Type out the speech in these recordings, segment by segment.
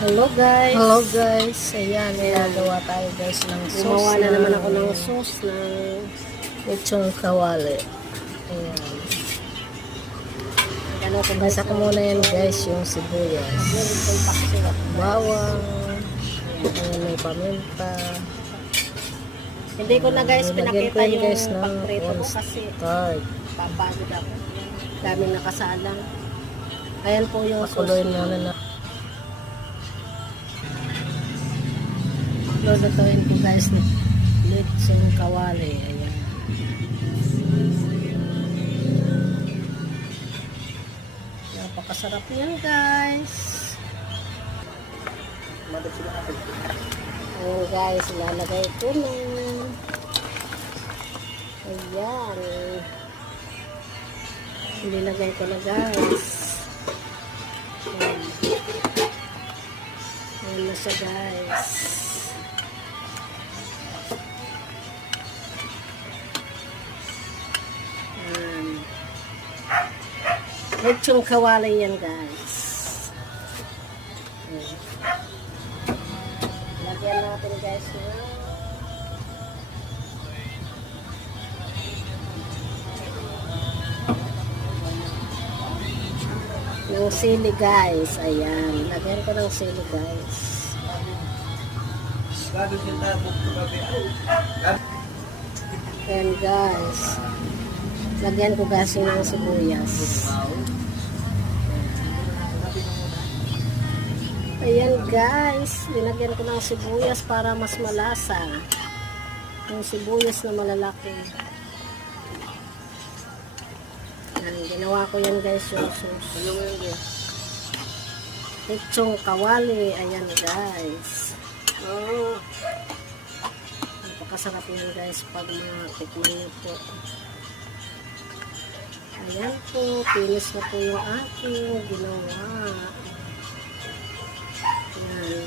Hello guys. Ayan, nagagawa tayo guys ng sauce. Gumawa na naman ako ng sauce ng lechong kawali. Ayan. Nasa ko muna yan guys, yung sibuyas. Bawang. Ayan, may paminta. Hindi ko na guys pinakita yung guys ng pagprito ko kasi start. papagod ako. Daming nakasalang. Ayan po yung Pakuloyin sauce. muna na. Lulutuin ko guys ng lechong kawali. Ayan. Napakasarap niyan guys. Ayan guys, ilalagay ko na. Ayan. Nilagay ko na guys. Ayan. Ayan na siya guys. Lechong kawali yan guys. Ayan. Lagyan natin guys ng sili guys. Ayan. Lagyan ko ng sili guys. Ayan guys. Lagyan ko guys ng sibuyas. Ayan guys. Linagyan ko ng sibuyas para mas malasa. Yung sibuyas na malalaki. Ayan, ginawa ko yan guys yung sauce. Lechong kawali. Ayan guys. Oh. Napakasarap yan guys pag matikman nyo po. Ayan po, finish na po yung aking ginawa. Ayan.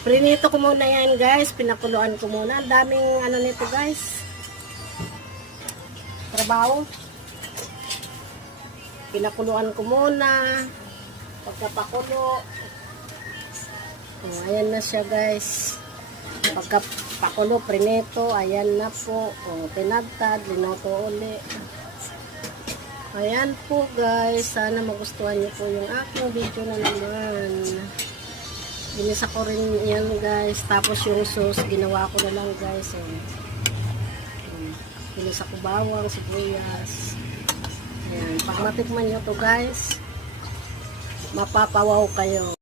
Prinito ko muna yan guys, pinakuluan ko muna. Ang daming ano nito guys. Trabaho. Pinakuluan ko muna. Pagkapakulo. Oh, ayan na siya guys. Pagkapakulo, prinito, ayan na po. Oh, tinagtad, linoto uli. Ayan po guys, sana magustuhan niyo po yung aking video na naman. Ginisa ko rin yan guys, tapos yung sauce ginawa ko na lang guys. Ginisa ko bawang, sibuyas. Ayan, pag matikman nyo to guys, mapapawaw kayo.